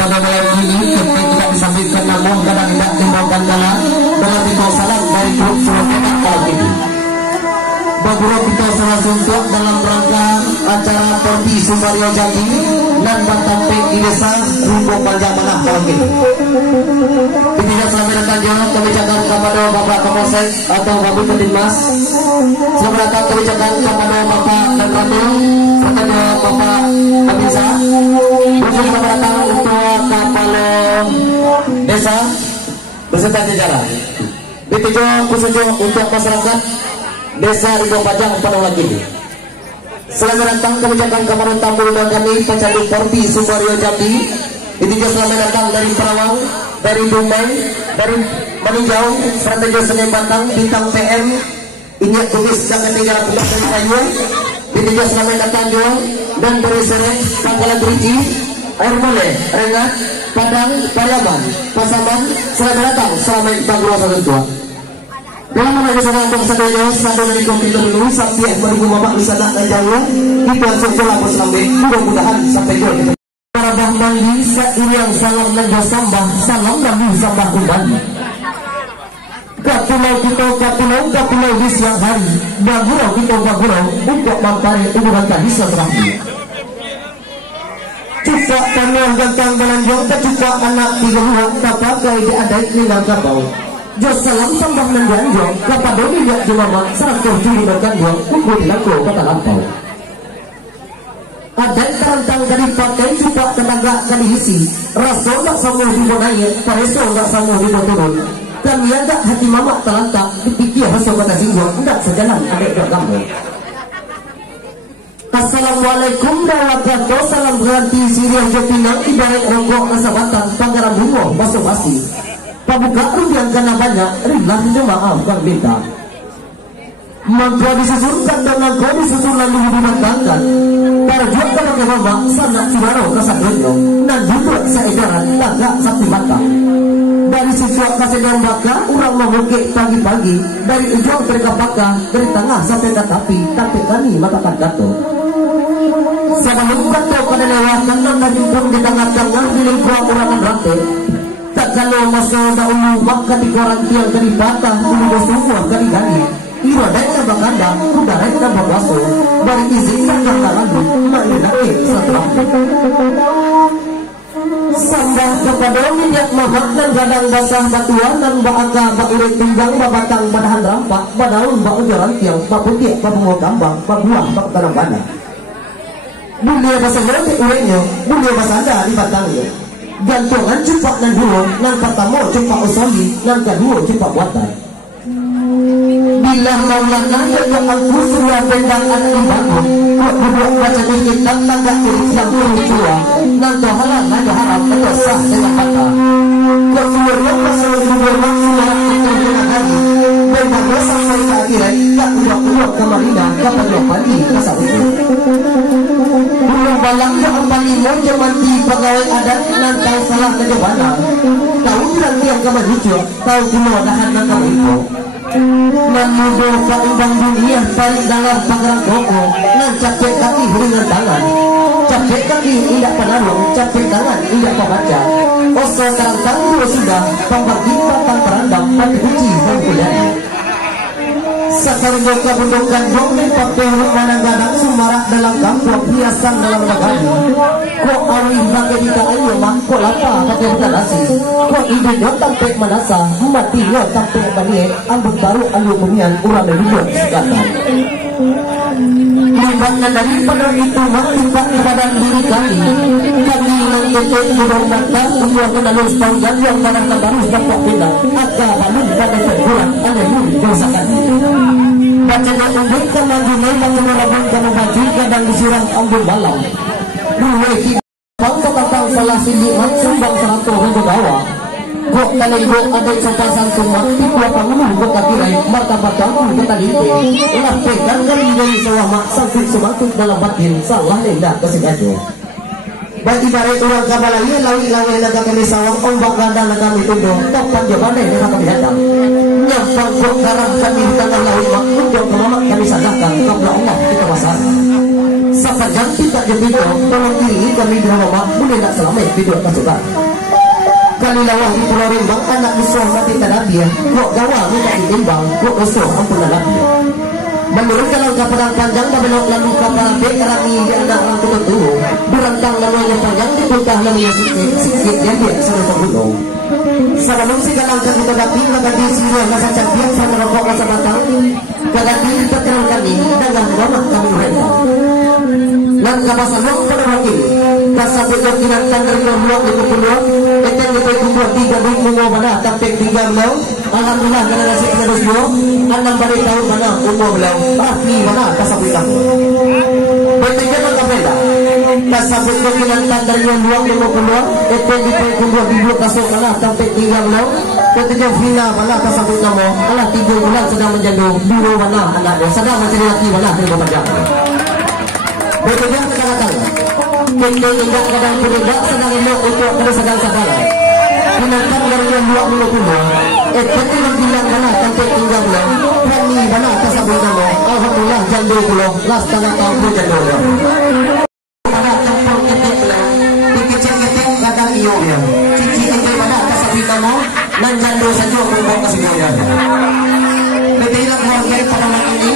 pada malam ini kita tidak disampaikan namun kadang tidak timbulkan dalam dalam itu salam dari grup Surabaya malam ini. Baguro kita salah suntuk dalam rangka acara Porti Sumario Jambi dan Bantampe di desa Rumbo Panjang Manah malam ini. Tidak sampai datang jauh kebijakan kepada Bapak Kapolsek atau Bapak Kedinmas. Selamat datang kebijakan kepada Bapak dan Ratu serta Bapak Abisa. Selamat datang untuk Kapalo Desa beserta jajaran. Begitu khusus untuk masyarakat Desa Rumbo Panjang pada lagi. Selamat datang kebijakan kemarin tamu dan kami pecandu Porti Sumario Jambi. Itu juga selamat datang dari Perawang, dari Dumai, dari Meninjau, strategi Senen Batang, Bintang PM, Inyak Tumis, Jangan Tinggal Pulang dari Kayu. Itu juga selamat datang juga dan dari Sereng, Pangkalan Berici, Air Mole, Rengat, Padang, Pariaman, Pasaman. Selamat datang, selamat Bagro Salentua. Dalam menaiki sana untuk satunya, satu dari komputer dulu, sampai beribu mamak di sana dan jauh, kita langsung pola berselambe, mudah-mudahan sampai jauh. Para bang bisa ini yang salam dan sambah, salam nabi sambah kembali. Kapulau kita, kapulau di siang hari, bagurau kita bagurau, untuk mampari hubungan tadi serahmi. Cuka tanah gantang belanjong, kecuka anak tiga buah, kata kaya diadai nilang kapau. Jo salam sambah menjanjong, kepada dia jemaah, serangkau juri berganjong, kumpul laku kata lampau. Ada terantang dari pakai cukup tenaga kali isi. Rasul tak sama di bonanya, pareso tak sama di turun. Kami ada hati mama terlantak, dipikir hasil kata singgung, tidak sejalan adik bergambar. Assalamualaikum warahmatullahi wabarakatuh. Salam berhenti Siriah Jepinang, ibarat rokok rasa batang, panggaran bungo, basuh basi. Pabuka yang kena banyak, rinlah jemaah bukan minta. Mangkau disusurkan dan mangkau disusun lalu dimandangkan. Para jual kalau ke mama sana cibaro kasadonyo dan juga seedaran tagak sakti mata. Dari siswa kasedon baka orang memukik pagi-pagi dari ujung mereka baka dari tengah sampai ke tapi kami matakan dato. Sebelum kata pada lewatan dan jemput di tengah-tengah di lingkungan orang rantai. Tak kalau masa dahulu maka di koran tiang dari patah dulu semua kali-kali. Ira daerah baganda, kuda daerah bagaso, dari izinkan yang lalu, mailake setelah sambah kepada minyak mamak dan gadang basah batuan dan baka bakirik tinggang babatang badahan rampak, badaun bakujaran tiang, baputik, babungo gambang, babuah, bakutanam bana. Bulia bahasa ngerti urenya, bulia bahasa ada di batangnya. Gantungan cepat dan dulu, yang pertama cepat usoli, yang kedua cepat buatan. Bila maulana yang aku sudah pendang anak dibangun, kok duduk baca di kitab tangga tulis yang berjua, nanti halal ada harap ada sah dengan kata. Kok seluruhnya pasal dua maksimal itu dengan hari, dan bagus sampai ke akhirat, tak udah kemarina, kapan dua pagi masa itu. Belum balang yang paling jemati pegawai adat nanti salah kejabana. Tahu bilang yang kamar hijau, tahu cuma dahan nakam itu. Menuduh keundang dunia paling dalam pageran koko nan capek kaki dengan tangan, capek kaki tidak penarung, capek tangan tidak pembaca. Oso terantang dua sudah pembagi patang perandam pada kunci dan kuliah. Sekarang buka bentukan domen pakai manang-gadang sumarak dalam kampung hiasan dalam negara. Kok awih pakai dita ayo mah, kok lapa pakai dita nasi. Kok ide nyo tampek manasa, mati nyo tampek maniek, ambut baru alu bumian urang dan hidup sekarang. Libatnya daripada itu mah libat kepada diri kami. Kami mengikuti burung mata, keluarga dan lulus panjang yang barang tabarus dapat pindah. Agak balun pada terkurang, ada yang dosa kami. Bacanya umbuk ke manjunai bangun rabang karena baju kadang disiram ambul malam. Dua kita bangsa tentang salah sini sumbang seratus ribu bawah. Kok kaligo ada sepasan sumbang tiga pengeluh kota tirai martabat kamu kota linte. Lah pegang kali dari selama sakit semakut dalam batin salah lendak kesengaja. Bagi dari orang kabalanya lawi-lawi naga kami sawang ombak ganda naga kami tunduk topan jawabannya naga kami datang. Nyampang kok garang kami di tangan lawi mak untuk kemamak kami sadakan kepada Allah kita masalah. Sapajang tidak jadi tolong diri kami di rumah boleh tak selama video pasukan. Kali lawah di Pulau Rembang anak musuh mati tadabian, kok gawa minta ditimbang, kok musuh ampun lalabian. Menurut kalau kapal panjang dah belok lalu kapal berangi di anak orang tertentu, berantang lalu yang panjang dipultah lalu yang sikit dia sama penggulung. Sebelum si galang kita dapi maka di sini masa campion sama rokok masa batang, kagati kita terangkan ini dengan ramah kami mereka. Dan kapasan lo pada wakil kasar betul kinantan dari nomor 50 eten kita kumpul 3 minggu mana sampai 3 bulan alhamdulillah generasi penerus lo 6 tahun mana umur beliau rapi mana kasar betul betul jangan kapenda kasar betul kinantan dari nomor 50 eten kita kumpul 3 kasar mana sampai 3 bulan ketika final mana kasar betul mo alah 3 bulan sedang menjadi dua mana anaknya sedang menjadi laki mana terima panjang. Betul yang katakan, kita tidak kadang tidak sedang elok untuk terus sedang sabar. Gunakan dari yang 20 betul yang bilang mana sampai 3 bulan. Kami mana atas sabun nama. Alhamdulillah jam 20 last tanggal tahun jam 20. Mana tempat ketik lah. Dikecil ketik kadang iyo ya. Cici ketik mana atas sabun nama. Dan jam 2 saja membawa kasih dia. Betul yang menghargai pada malam ini.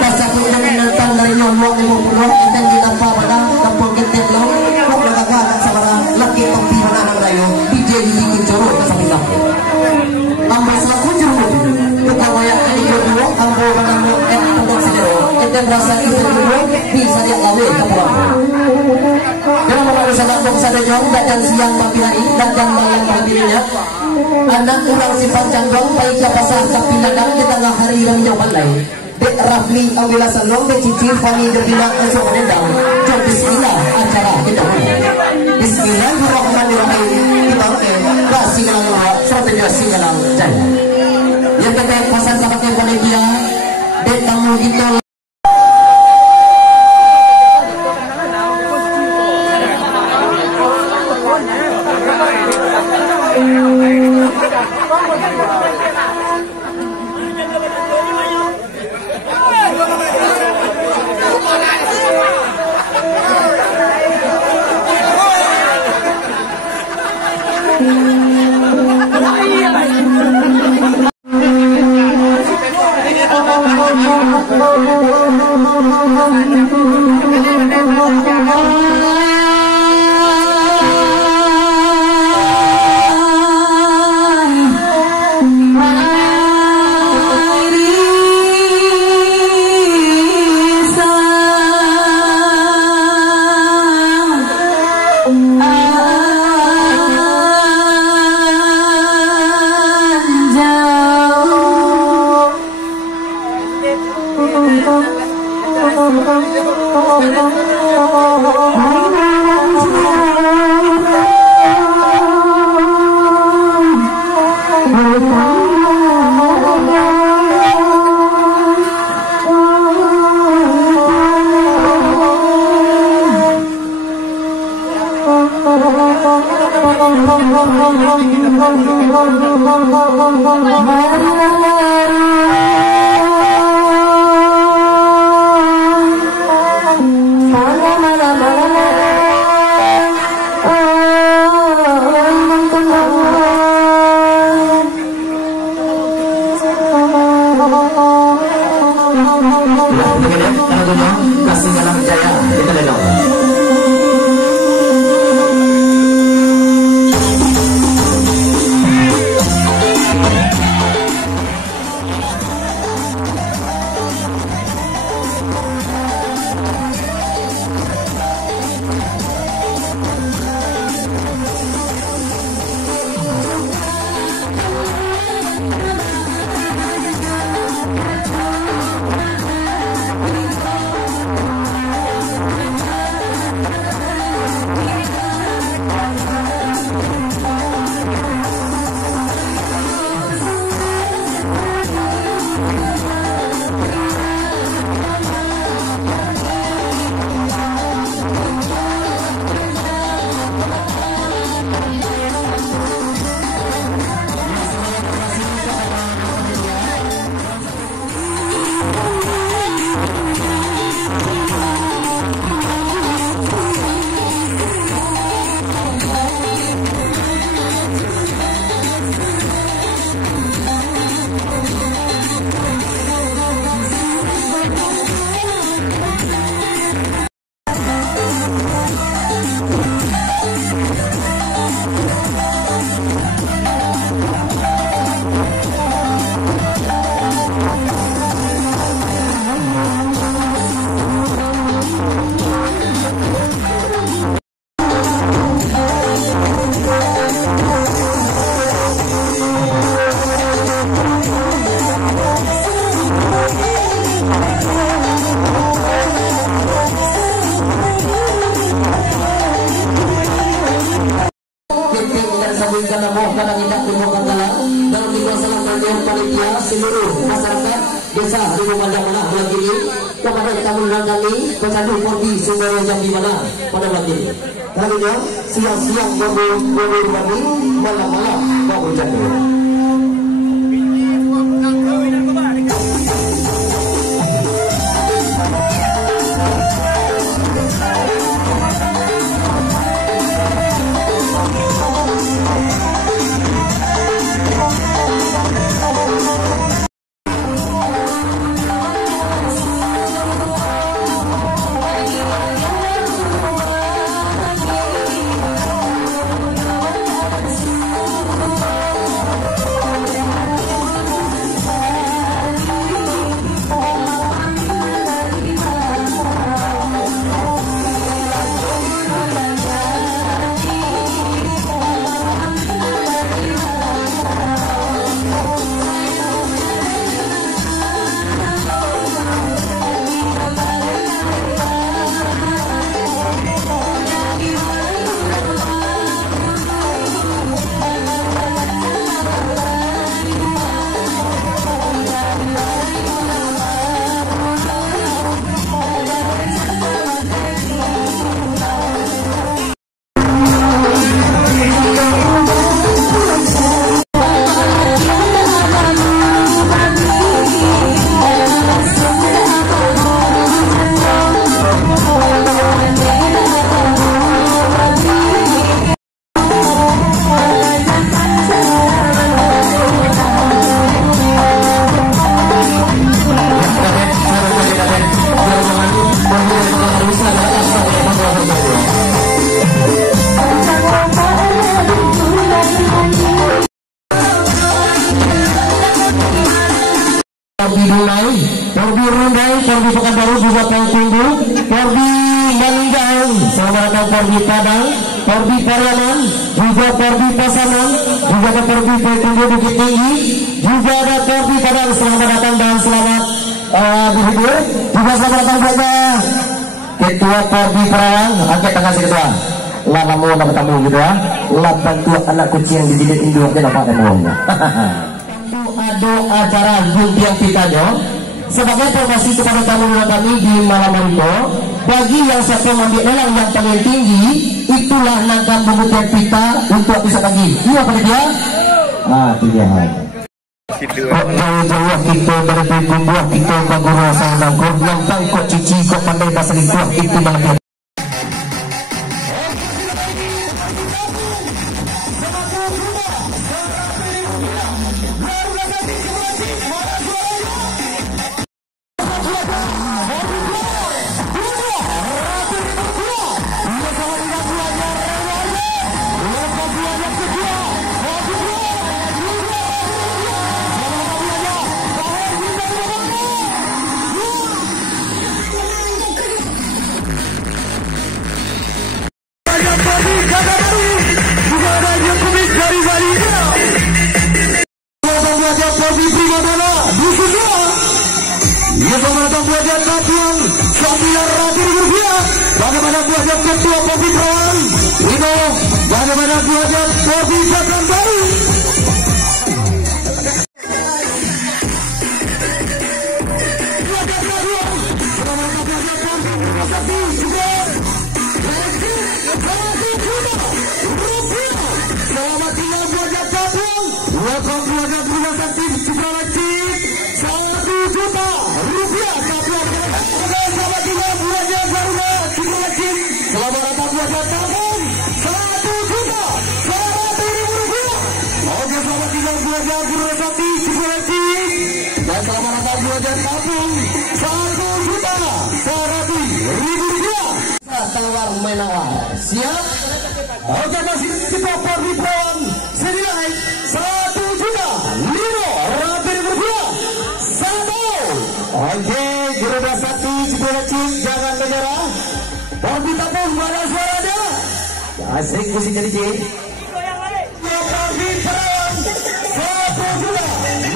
Pasapun dan menentang dari nomor 50 dan ditampa pada kampung ketik lo kok nagagawa sa laki pang piwana ng rayo DJ Likin Choro kasapila ambo sa kujuro kutawaya kanyo duwo ambo manamo et pagod sa jero eten rasa isa duwo bisa dia gawe kapwa kaya mga sa lakong sa dayon dadan siyang mapilai dadan mayang pagpilinya anak urang si Pancandong pay kapasah kapiladang kita nga hari lang yung balay Dek Rafli Awila Salong Dek Cicir Fani Depinak Masuk Menendang Jom bismillah acara kita mulai Bismillahirrahmanirrahim Kita mulai singalang luar Serta singalang jaya Yang kita pasan sahabat yang boleh dia Dek tamu kita kasih dalam jaya kita dengar. sampaikan nama kadang tidak dimohon dalam dalam dikuasakan oleh panitia seluruh masyarakat desa di Lumajang mana bulan ini kepada tamu kami pecandu Pordi Sumber Jambi mana pada bulan ini. Kalau dia siang-siang baru kami malam-malam baru candu. Pordi Rundai, Pordi Pekanbaru juga Tunggu, Pordi Maninggang, selamat datang Pordi Padang, Pordi Pariaman, juga Pordi Pasaman, juga ada Pordi Tunggu Bukit Tinggi, juga ada Pordi Padang, selamat datang dan selamat dihibur, juga selamat datang juga Ketua Pordi Perawang, angkat tangan si Ketua. Lah kamu nama tamu gitu ya, lah bantu anak kucing yang dididik induk dia dapat kamu. Ada acara guntiang pitanya sebagai informasi kepada tamu kami di malam hari itu, bagi yang satu mengambil lelang yang paling tinggi itulah nangkap guntiang pita untuk bisa lagi. Iya pada dia? Ah tidak. Kok jauh-jauh kita dari buah kita bagus rasa nangkut yang tangkut cici kok pandai bahasa lingkuh itu banget. Bagaimana buahnya Ketua Pordi Perawang Rino, bagaimana buahnya Pordi Pekanbaru. Selamat tinggal buahnya Papua. Welcome buahnya Buah Sakti Cipralati 1 juta rupiah. Selamat tinggal buahnya Garuda Cipralati. Selamat datang buahnya Tabung 1 juta 100.000 rupiah. Oke, selamat tinggal buahnya Garuda Sakti Cipralati. Dan selamat datang buahnya Tabung 1 juta 100.000 rupiah. Tawar menawar. Siap? Oke, masih kita Pordi Perawang senilai 1 juta 500.000 rupiah. 1. Oke, Garuda Sakti Cipralati jangan menyerah. Pordi Tabung mana suaranya? Asik musik jadi J. Pordi Perawang 1 juta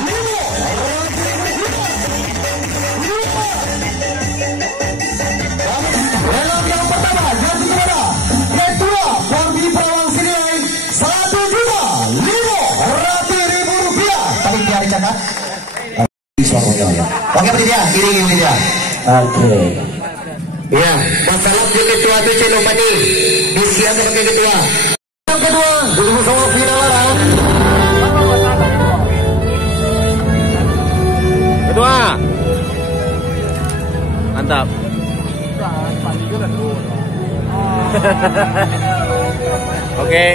500.000 rupiah. Lelang yang pertama jatuh kepada Ketua Pordi Perawang senilai 1 juta Suaranya ya. Oke panitia, iringin dia. Oke. Ya, masalah di ketua itu Celopani. Disiap sebagai ketua. Yang kedua, dulu sama final larang. Ketua. Mantap. Oke.